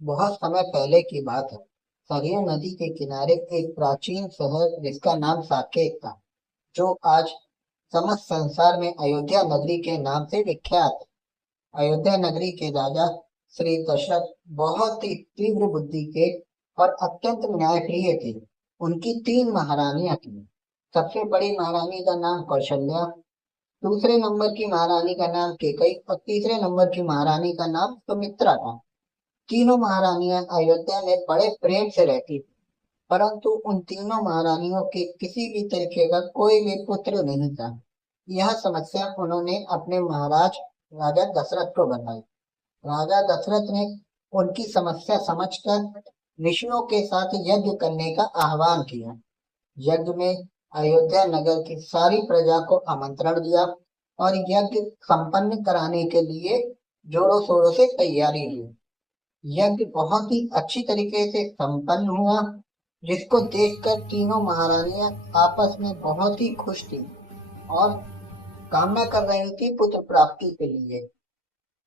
बहुत समय पहले की बात है। सरयू नदी के किनारे एक प्राचीन शहर जिसका नाम साकेत था, जो आज समस्त संसार में अयोध्या नगरी के नाम से विख्यात है। अयोध्या नगरी के राजा श्री दशरथ बहुत ही तीव्र बुद्धि के और अत्यंत न्यायप्रिय थे। उनकी तीन महारानियां थीं। सबसे बड़ी महारानी का नाम कौशल्या, दूसरे नंबर की महारानी का नाम केकई और तीसरे नंबर की महारानी का नाम सुमित्रा था। तीनों महारानियां अयोध्या में बड़े प्रेम से रहती थी, परंतु उन तीनों महारानियों के किसी भी तरीके का कोई भी पुत्र नहीं था। यह समस्या उन्होंने अपने महाराज राजा दशरथ को बताई। राजा दशरथ ने उनकी समस्या समझकर ऋषियों के साथ यज्ञ करने का आह्वान किया। यज्ञ में अयोध्या नगर की सारी प्रजा को आमंत्रण दिया और यज्ञ संपन्न कराने के लिए जोरों शोरों से तैयारी हुई। यज्ञ बहुत ही अच्छी तरीके से संपन्न हुआ, जिसको देखकर तीनों महारानियां आपस में बहुत ही खुश थी और कामना कर रही थी पुत्र प्राप्ति के लिए।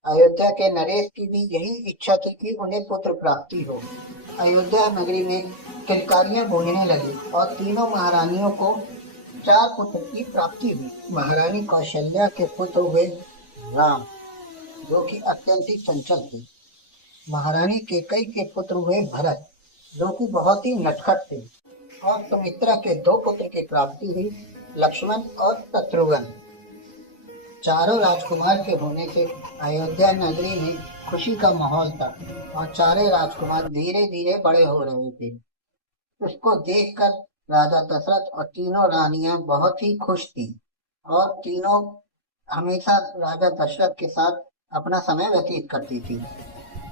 अयोध्या के नरेश की भी यही इच्छा थी कि उन्हें पुत्र प्राप्ति हो। अयोध्या नगरी में किलकारियां गूंजने लगी और तीनों महारानियों को चार पुत्र की प्राप्ति हुई। महारानी कौशल्या के पुत्र हुए राम, जो कि अत्यंत ही चंचल थे। महारानी केकई के पुत्र हुए भरत, जो कि बहुत ही नटखट थे। और सुमित्रा के दो पुत्र की प्राप्ति हुई, लक्ष्मण और शत्रुघ्न। चारों राजकुमार के होने से अयोध्या नगरी में खुशी का माहौल था और चारों राजकुमार धीरे धीरे बड़े हो रहे थे। उसको देखकर राजा दशरथ और तीनों रानियां बहुत ही खुश थी और तीनों हमेशा राजा दशरथ के साथ अपना समय व्यतीत करती थी।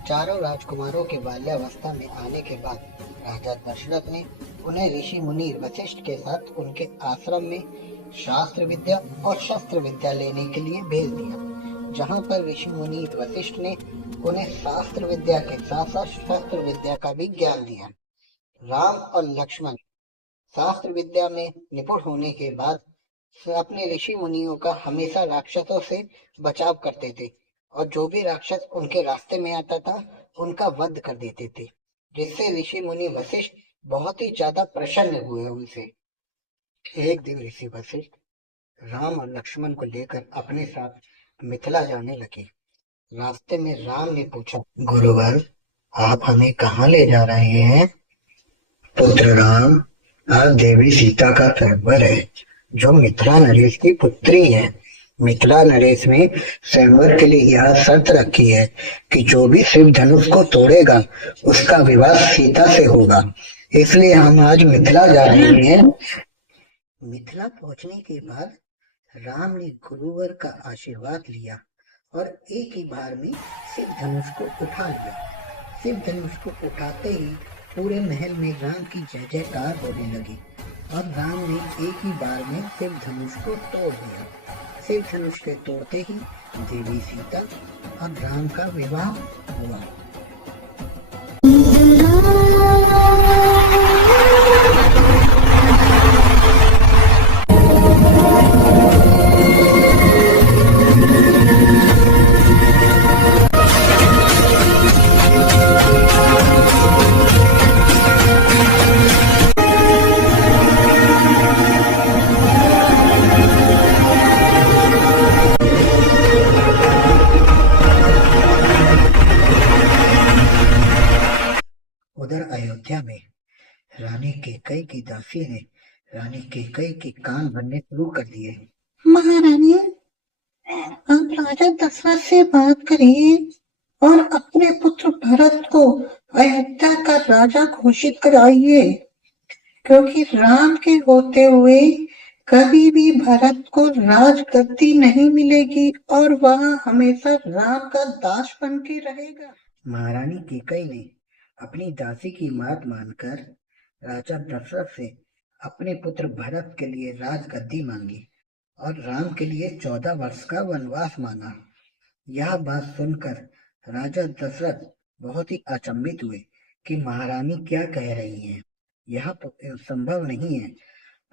चारों राजकुमारों के बाल्यावस्था में आने के बाद राजा दशरथ ने उन्हें ऋषि मुनि वशिष्ठ के साथ उनके आश्रम में शास्त्र विद्या और शस्त्र विद्या लेने के लिए भेज दिया, जहाँ पर ऋषि मुनि वशिष्ठ ने उन्हें शास्त्र विद्या के साथ साथ शस्त्र विद्या का भी ज्ञान दिया। राम और लक्ष्मण शास्त्र विद्या में निपुण होने के बाद अपने ऋषि मुनियों का हमेशा राक्षसों से बचाव करते थे और जो भी राक्षस उनके रास्ते में आता था उनका वध कर देते थे, जिससे ऋषि मुनि वशिष्ठ बहुत ही ज्यादा प्रसन्न हुए उनसे। एक दिन ऋषि वशिष्ठ राम और लक्ष्मण को लेकर अपने साथ मिथिला जाने लगे। रास्ते में राम ने पूछा, गुरुवर, आप हमें कहाँ ले जा रहे हैं? पुत्र राम, आज देवी सीता का स्वयंवर है, जो मिथिला नरेश की पुत्री है। मिथिला नरेश में स्वयंवर के लिए यह शर्त रखी है कि जो भी शिव धनुष को तोड़ेगा उसका विवाह सीता से होगा। इसलिए हम आज मिथिला जा रहे हैं। मिथिला पहुंचने के बाद राम ने गुरुवर का आशीर्वाद लिया और एक ही बार में शिव धनुष को उठा लिया। शिव धनुष को उठाते ही पूरे महल में राम की जय जयकार होने लगी और राम ने एक ही बार में शिव धनुष को तोड़ दिया। शिव धनुष के तोड़ते ही देवी सीता और राम का विवाह हुआ। उधर अयोध्या में रानी केकई की दासी ने रानी केकई के कान भरने शुरू कर दिए। महारानी, आप राजा दशरथ से बात करिए और अपने पुत्र भरत को अयोध्या का राजा घोषित कराइए, क्योंकि राम के होते हुए कभी भी भरत को राजगद्दी नहीं मिलेगी और वह हमेशा राम का दास बन के रहेगा। महारानी केकई ने अपनी दासी की बात मानकर राजा दशरथ से अपने पुत्र भरत के लिए राजगद्दी मांगी और राम के लिए 14 वर्ष का वनवास मांगा। यह बात सुनकर राजा दशरथ बहुत ही अचंभित हुए कि महारानी क्या कह रही हैं। यह संभव नहीं है,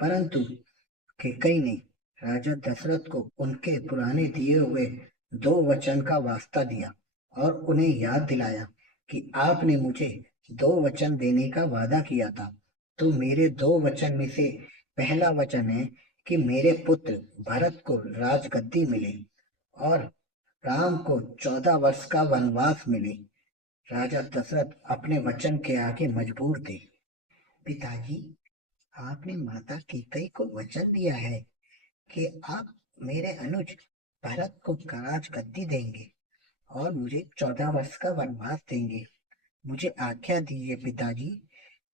परंतु केकई ने राजा दशरथ को उनके पुराने दिए हुए 2 वचन का वास्ता दिया और उन्हें याद दिलाया कि आपने मुझे 2 वचन देने का वादा किया था। तो मेरे 2 वचन में से पहला वचन है कि मेरे पुत्र भरत को राजगद्दी मिले और राम को 14 वर्ष का वनवास मिले। राजा दशरथ अपने वचन के आगे मजबूर थे। पिताजी, आपने माता कैकेयी को वचन दिया है कि आप मेरे अनुज भरत को राजगद्दी देंगे और मुझे 14 वर्ष का वनवास देंगे। मुझे आज्ञा दीजिए पिताजी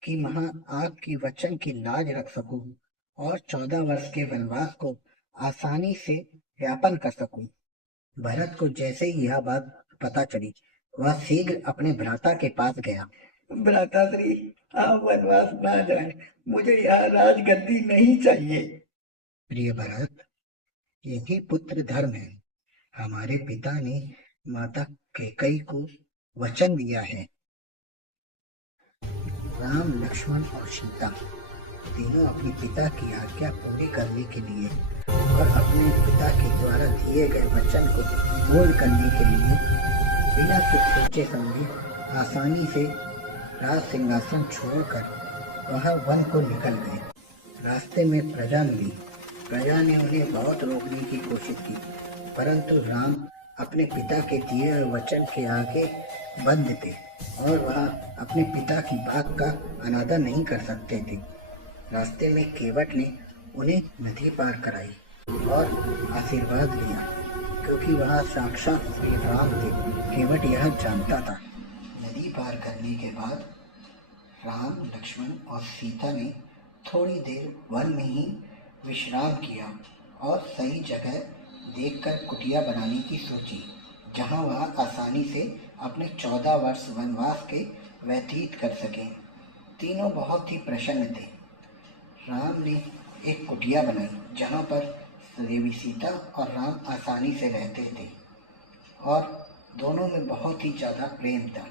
कि मैं आपकी वचन की लाज रख सकूं और 14 वर्ष के वनवास को आसानी से व्यापन कर सकूं। भरत को जैसे ही यह बात पता चली, वह शीघ्र अपने भ्राता के पास गया। भ्राताश्री, आप वनवास ना जाएं, मुझे यह राजगद्दी नहीं चाहिए। प्रिय भरत, यही पुत्र धर्म है। हमारे पिता ने माता कैकेयी को वचन दिया है। राम, लक्ष्मण और सीता तीनों अपने पिता की आज्ञा पूरी करने के लिए और अपने पिता के द्वारा दिए गए वचन को पूर्ण करने के लिए बिना कुछ सोचे समझे आसानी से राज सिंहासन छोड़कर वह वन को निकल गए। रास्ते में प्रजा मिली। प्रजा ने उन्हें बहुत रोकने की कोशिश की, परंतु राम अपने पिता के दिए हुए वचन के आगे बंद थे और वह अपने पिता की बात का अनादर नहीं कर सकते थे। रास्ते में केवट ने उन्हें नदी पार कराई और आशीर्वाद लिया, क्योंकि वह साक्षात श्री राम थे। केवट यह जानता था। नदी पार करने के बाद राम, लक्ष्मण और सीता ने थोड़ी देर वन में ही विश्राम किया और सही जगह देखकर कुटिया बनाने की सोची, जहां वह आसानी से अपने 14 वर्ष वनवास के व्यतीत कर सकें। तीनों बहुत ही प्रसन्न थे। राम ने एक कुटिया बनाई जहां पर देवी सीता और राम आसानी से रहते थे और दोनों में बहुत ही ज़्यादा प्रेम था।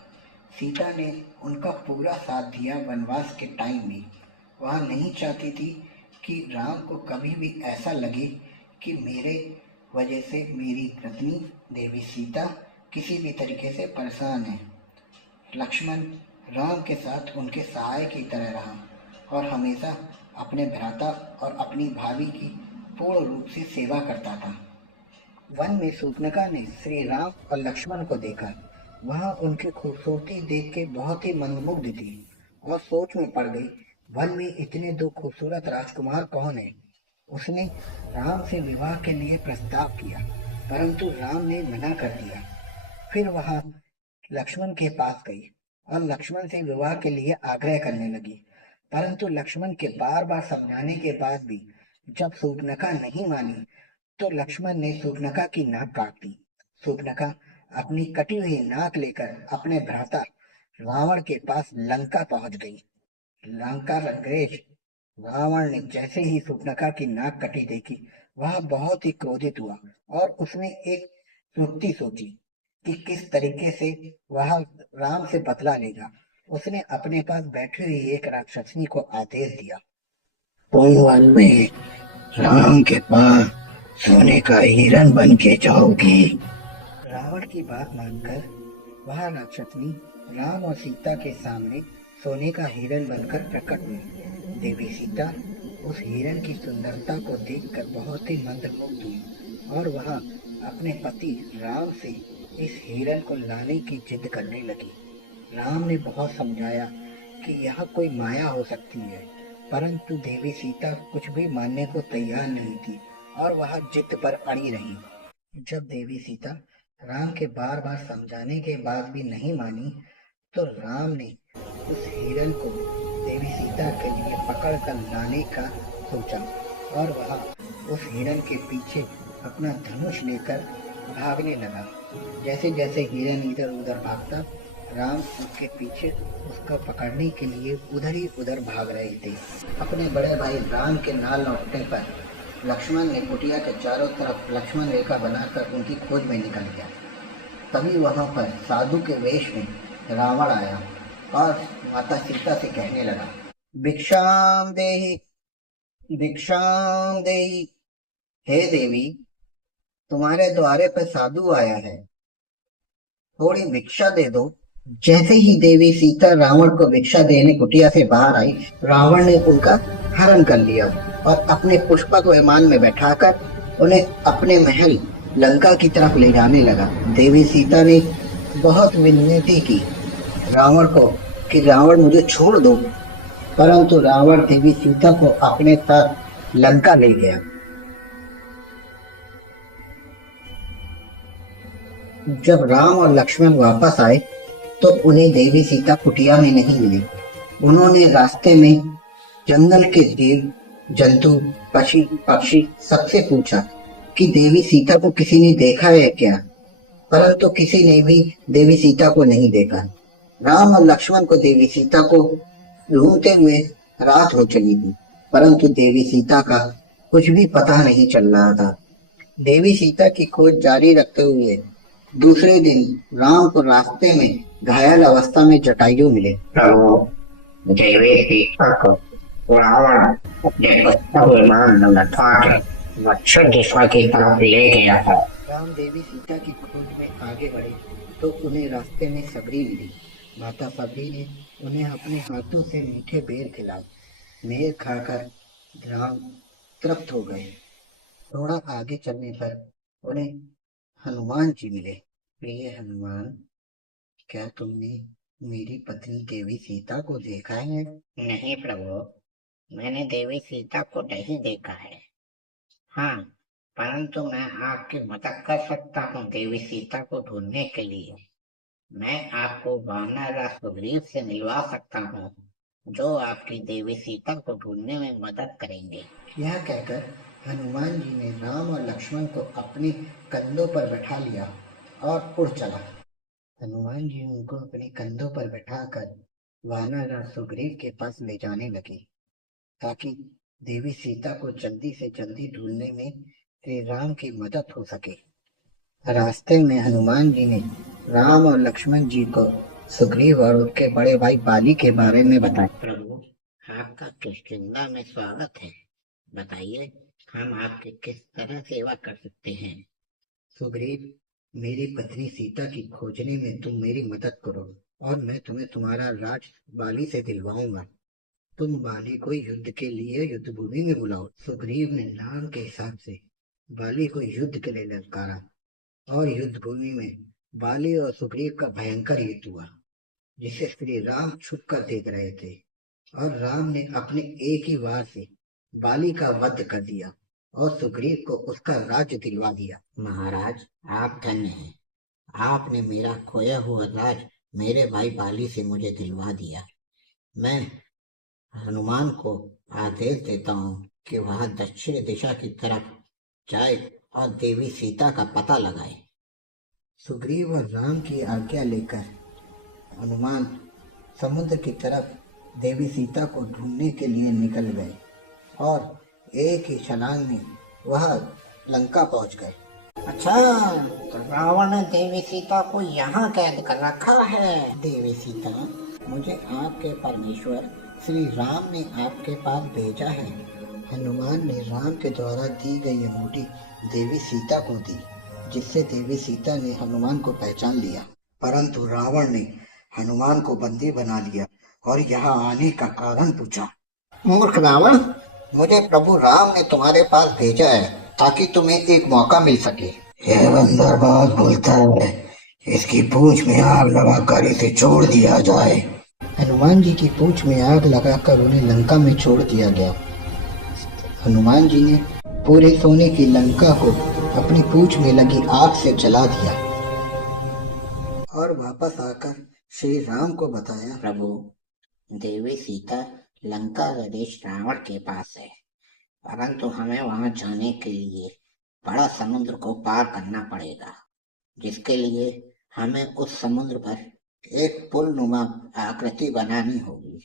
सीता ने उनका पूरा साथ दिया वनवास के टाइम में। वह नहीं चाहती थी कि राम को कभी भी ऐसा लगे कि मेरे वजह से मेरी पत्नी देवी सीता किसी भी तरीके से परेशान है। लक्ष्मण राम के साथ उनके सहाय की तरह रहा और हमेशा अपने भ्राता और अपनी भाभी की पूर्ण रूप से सेवा करता था। वन में शूर्पणखा ने श्री राम और लक्ष्मण को देखा। वह उनकी खूबसूरती देख के बहुत ही मंत्रमुग्ध थी और सोच में पड़ गई, वन में इतने दो खूबसूरत राजकुमार कौन है। उसने राम से विवाह के लिए प्रस्ताव किया, परंतु राम ने मना कर दिया। फिर वह लक्ष्मण के पास गई और लक्ष्मण से विवाह के लिए आग्रह करने लगी, परंतु लक्ष्मण के बार बार समझाने के बाद भी जब शूर्पणखा नहीं मानी, तो लक्ष्मण ने शूर्पणखा की नाक काट दी। शूर्पणखा अपनी कटी हुई नाक लेकर अपने भ्राता रावण के पास लंका पहुंच गई। लंका नरेश रावण ने जैसे ही शूर्पणखा की नाक कटी देखी, वह बहुत ही क्रोधित हुआ और उसने एक युक्ति सोची कि किस तरीके से वह राम से बदला लेगा। उसने अपने पास बैठी हुई एक राक्षसनी को आदेश दिया, तुम वन में राम के पास सोने का हिरण बन के जाओगी। रावण की बात मानकर वह राक्षसनी राम और सीता के सामने सोने का हिरण बनकर प्रकट हुई। देवी सीता उस हिरण की सुंदरता को देखकर बहुत ही मंत्रमुग्ध हुई और वह अपने पति राम से इस हिरण को लाने की जिद करने लगी। राम ने बहुत समझाया कि यह कोई माया हो सकती है, परंतु देवी सीता कुछ भी मानने को तैयार नहीं थी और वह जिद पर अड़ी रही। जब देवी सीता राम के बार बार समझाने के बाद भी नहीं मानी, तो राम ने उस हिरण को देवी सीता के लिए पकड़ कर लाने का सोचा और वह उस हिरण के पीछे अपना धनुष लेकर भागने लगा। जैसे जैसे हिरण इधर उधर भागता, राम उसके पीछे उसको पकड़ने के लिए उधर ही उधर भाग रहे थे। अपने बड़े भाई राम के ना लौटने पर लक्ष्मण ने कुटिया के चारों तरफ लक्ष्मण रेखा बनाकर उनकी खोज में निकल गया। तभी वहां पर साधु के वेश में रावण आया और माता सीता से कहने लगा, भिक्षाम देहि, भिक्षाम देहि। हे देवी, तुम्हारे द्वारे पर साधु आया है, थोड़ी भिक्षा दे दो। जैसे ही देवी सीता रावण को भिक्षा देने कुटिया से बाहर आई, रावण ने उनका हरण कर लिया और अपने पुष्पक विमान में बैठाकर उन्हें अपने महल लंका की तरफ ले जाने लगा। देवी सीता ने बहुत विनती की रावण को कि रावण मुझे छोड़ दो, परंतु रावण देवी सीता को अपने साथ लंका ले गया। जब राम और लक्ष्मण वापस आए तो उन्हें देवी सीता कुटिया में नहीं मिली। उन्होंने रास्ते में जंगल के जीव जंतु पक्षी सबसे पूछा कि देवी सीता को किसी ने देखा है क्या, परंतु किसी ने भी देवी सीता को नहीं देखा। राम और लक्ष्मण को देवी सीता को ढूंढते हुए रात हो चली थी, परंतु देवी सीता का कुछ भी पता नहीं चल रहा था। देवी सीता की खोज जारी रखते हुए दूसरे दिन राम को रास्ते में घायल अवस्था में जटायु मिले। प्रभु, देवी सीता को रावण अपने पुष्पक विमान में बैठाकर मच्छर दिशा की तरफ ले गया था। राम देवी सीता की खोज में आगे बढ़े तो उन्हें रास्ते में सबरी मिली। माता सबरी ने उन्हें अपने हाथों से मीठे बेर खिलाए। बेर खाकर राम तृप्त हो गए। थोड़ा आगे चलने पर उन्हें हनुमान जी मिले। प्रिय हनुमान, क्या तुमने मेरी पत्नी देवी सीता को देखा है? नहीं प्रभु, मैंने देवी सीता को नहीं देखा है। हाँ, परंतु मैं आपकी मदद कर सकता हूँ देवी सीता को ढूंढने के लिए। मैं आपको वानर सुग्रीव से मिलवा सकता हूँ, जो आपकी देवी सीता को ढूंढने में मदद करेंगे। यह कहकर हनुमान जी ने राम और लक्ष्मण को अपने कंधों पर बैठा लिया और उड़ चला। हनुमान जी उनको अपने कंधों पर बैठाकर वानर और सुग्रीव के पास ले जाने लगे ताकि देवी सीता को जल्दी से जल्दी ढूंढने में श्री राम की मदद हो सके। रास्ते में हनुमान जी ने राम और लक्ष्मण जी को सुग्रीव और उनके बड़े भाई बाली के बारे में बताया। प्रभु, आपका किष्किंधा में स्वागत है। बताइए, हम आपकी किस तरह सेवा कर सकते हैं? सुग्रीव, मेरी पत्नी सीता की खोजने में तुम मेरी मदद करो और मैं तुम्हें तुम्हारा राज बाली से दिलवाऊंगा। तुम बाली को युद्ध के लिए युद्ध भूमि में बुलाओ। सुग्रीव ने नाम के हिसाब से बाली को युद्ध के लिए ललकारा और युद्ध भूमि में बाली और सुग्रीव का भयंकर युद्ध हुआ, जिसे श्री राम छुप कर देख रहे थे और राम ने अपने एक ही वार से बाली का वध कर दिया और सुग्रीव को उसका राज्य दिलवा दिया। महाराज, आप धन्य हैं। आपने मेरा खोया हुआ राज मेरे भाई बाली से मुझे दिलवा दिया। मैं हनुमान को आदेश देता हूँ कि वह दक्षिण दिशा की तरफ जाए और देवी सीता का पता लगाए। सुग्रीव और राम की आज्ञा लेकर हनुमान समुद्र की तरफ देवी सीता को ढूंढने के लिए निकल गए और एक ही छलांग में वह लंका पहुंच गए। अच्छा, तो रावण ने देवी सीता को यहाँ कैद कर रखा है। देवी सीता, मुझे आपके परमेश्वर श्री राम ने आपके पास भेजा है। हनुमान ने राम के द्वारा दी गई अंगूठी देवी सीता को दी, जिससे देवी सीता ने हनुमान को पहचान लिया। परंतु रावण ने हनुमान को बंदी बना लिया और यहाँ आने का कारण पूछा। मूर्ख रावण, मुझे प्रभु राम ने तुम्हारे पास भेजा है ताकि तुम्हें एक मौका मिल सके। यह बंदर बहुत बोलता है, इसकी पूंछ में आग लगाकर इसे छोड़ दिया जाए। हनुमान जी की पूंछ में आग लगाकर उन्हें लंका में छोड़ दिया गया। हनुमान जी ने पूरे सोने की लंका को अपनी पूंछ में लगी आग से जला दिया और वापस आकर श्री राम को बताया। प्रभु, देवी सीता लंका का देश रावण के पास है, परंतु हमें वहां जाने के लिए बड़ा समुद्र को पार करना पड़ेगा, जिसके लिए हमें उस समुद्र पर एक पुल नुमा आकृति बनानी होगी,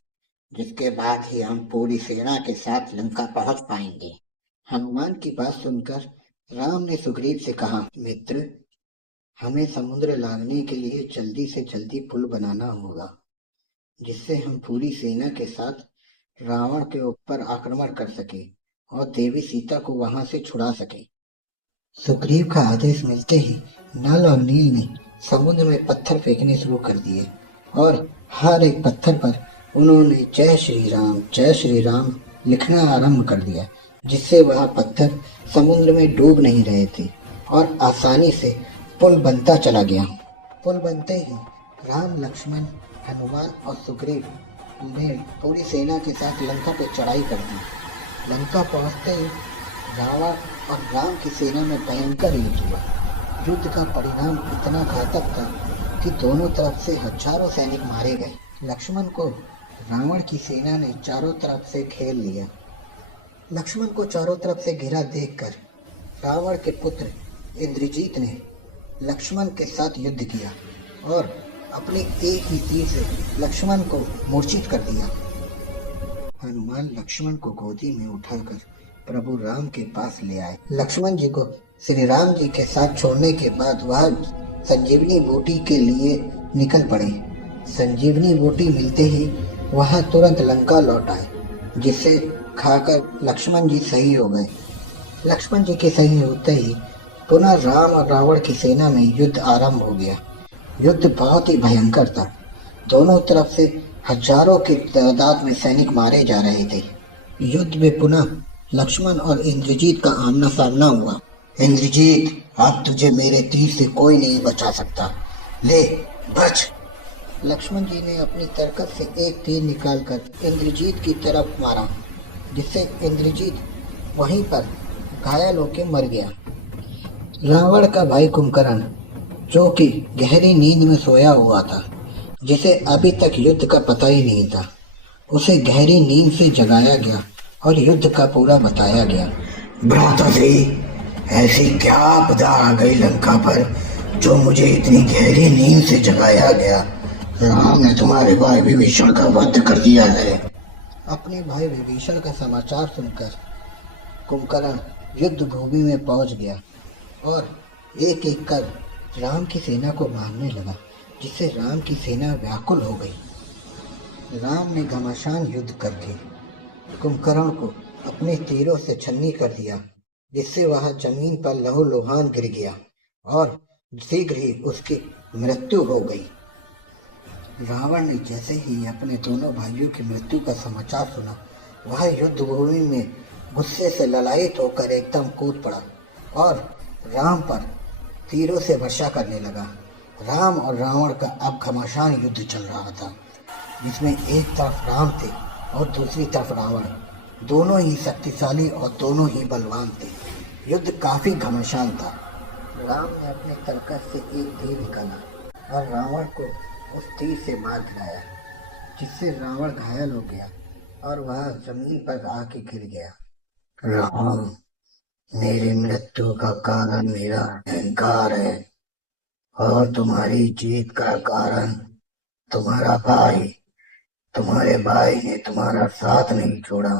जिसके बाद ही हम पूरी सेना के साथ लंका पहुंच पाएंगे। हनुमान की बात सुनकर राम ने सुग्रीव से कहा, मित्र, हमें समुद्र लांघने के लिए जल्दी से जल्दी पुल बनाना होगा, जिससे हम पूरी सेना के साथ रावण के ऊपर आक्रमण कर सके और देवी सीता को वहां से छुड़ा सके। सुग्रीव का आदेश मिलते ही नल और नील ने समुद्र में पत्थर फेंकने शुरू कर दिए और हर एक पत्थर पर उन्होंने जय श्री राम लिखना आरंभ कर दिया, जिससे वह पत्थर समुद्र में डूब नहीं रहे थे और आसानी से पुल बनता चला गया। पुल बनते ही राम, लक्ष्मण, हनुमान और सुग्रीव ने पूरी सेना के साथ लंका पर चढ़ाई कर दी। लंका पहुंचते ही रावण और राम की सेना में भयंकर युद्ध हुआ। युद्ध का परिणाम इतना घातक था कि दोनों तरफ से हजारों सैनिक मारे गए। लक्ष्मण को रावण की सेना ने चारों तरफ से घेर लिया। लक्ष्मण को चारों तरफ से घिरा देखकर रावण के पुत्र इंद्रजीत ने लक्ष्मण के साथ युद्ध किया और अपने एक ही तीर से लक्ष्मण को मूर्छित कर दिया। हनुमान लक्ष्मण को गोदी में उठाकर प्रभु राम के पास ले आए। लक्ष्मण जी को श्री राम जी के साथ छोड़ने के बाद वह संजीवनी बूटी के लिए निकल पड़े। संजीवनी बूटी मिलते ही वह तुरंत लंका लौट आए, जिसे खाकर लक्ष्मण जी सही हो गए। लक्ष्मण जी के सही होते ही पुनः राम और रावण की सेना में युद्ध आरंभ हो गया। युद्ध बहुत ही भयंकर था। दोनों तरफ से हजारों की तादाद में सैनिक मारे जा रहे थे। युद्ध में पुनः लक्ष्मण और इंद्रजीत का आमना सामना हुआ। इंद्रजीत, अब तुझे मेरे तीर से कोई नहीं बचा सकता, ले बच। लक्ष्मण जी ने अपनी तरकत से एक तीर निकालकर इंद्रजीत की तरफ मारा, जिससे इंद्रजीत वहीं पर घायल होकर मर गया। रावण का भाई कुंभकर्ण, जो कि गहरी नींद में सोया हुआ था, जिसे अभी तक युद्ध का पता ही नहीं था, उसे गहरी नींद से जगाया गया और युद्ध का पूरा बताया गया। भ्राताश्री, ऐसी क्या आपदा आ गई लंका पर जो मुझे इतनी गहरी नींद से जगाया गया? राम ने तुम्हारे भाई विभीषण का वध कर दिया है। अपने भाई विभीषण का समाचार सुनकर कुंभकर्ण युद्ध भूमि में पहुंच गया और एक एक कर राम की सेना को मारने लगा, जिससे राम की सेना व्याकुल हो गई। राम ने घमासान युद्ध करके कुंभकर्ण को अपने तीरों से छन्नी कर दिया, जिससे वह जमीन पर लहूलुहान गिर गया और शीघ्र ही उसकी मृत्यु हो गई। रावण ने जैसे ही अपने दोनों भाइयों की मृत्यु का समाचार सुना, वह युद्ध भूमि में गुस्से से ललायित होकर एकदम कूद पड़ा और राम पर तीरों से वर्षा करने लगा। राम और रावण का अब घमासान युद्ध चल रहा था, जिसमें एक तरफ राम थे और दूसरी तरफ रावण। दोनों ही शक्तिशाली और दोनों ही बलवान थे। युद्ध काफी घमासान था। राम ने अपने तरकस से एक तीर निकाला और रावण को उस तीर से मार गिराया, जिससे रावण घायल हो गया और वह जमीन पर आके गिर गया। राम, मेरी मृत्यु का कारण मेरा अहंकार है और तुम्हारी जीत का कारण तुम्हारा भाई। तुम्हारे भाई ने तुम्हारा साथ नहीं छोड़ा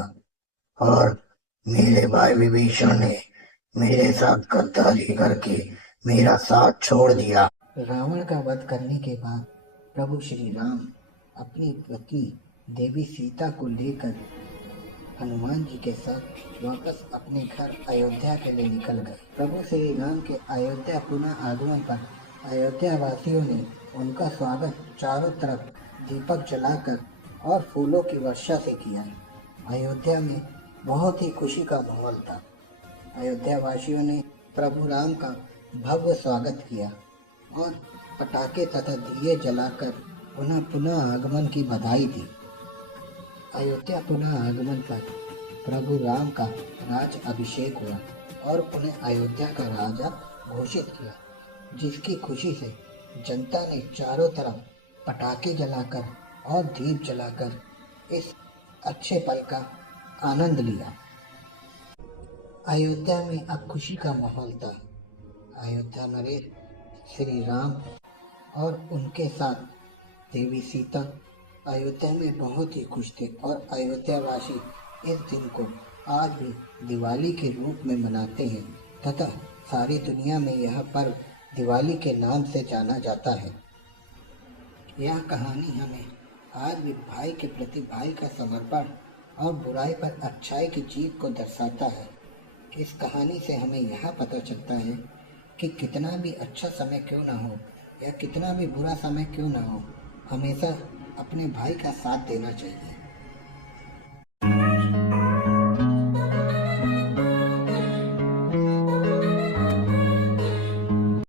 और मेरे भाई विभीषण ने मेरे साथ गद्दारी करके मेरा साथ छोड़ दिया। रावण का वध करने के बाद प्रभु श्री राम अपनी पत्नी देवी सीता को लेकर हनुमान जी के साथ वापस अपने घर अयोध्या के लिए निकल गए। प्रभु श्री राम के अयोध्या पुनः आगमन पर अयोध्या वासियों ने उनका स्वागत चारों तरफ दीपक जलाकर और फूलों की वर्षा से किया। अयोध्या में बहुत ही खुशी का माहौल था। अयोध्या वासियों ने प्रभु राम का भव्य स्वागत किया और पटाखे तथा दिए जलाकर पुनः पुनः आगमन की बधाई दी। अयोध्या पुनः आगमन पर प्रभु राम का राज अभिषेक हुआ और उन्हें अयोध्या का राजा घोषित किया, जिसकी खुशी से जनता ने चारों तरफ पटाखे जलाकर और दीप जलाकर इस अच्छे पल का आनंद लिया। अयोध्या में अब खुशी का माहौल था। अयोध्या नरेश श्री राम और उनके साथ देवी सीता अयोध्या में बहुत ही खुश थे और अयोध्यावासी इस दिन को आज भी दिवाली के रूप में मनाते हैं तथा सारी दुनिया में यह पर्व दिवाली के नाम से जाना जाता है। यह कहानी हमें आज भी भाई के प्रति भाई का समर्पण और बुराई पर अच्छाई की जीत को दर्शाता है। इस कहानी से हमें यह पता चलता है कि कितना भी अच्छा समय क्यों ना हो या कितना भी बुरा समय क्यों ना हो, हमेशा अपने भाई का साथ देना चाहिए।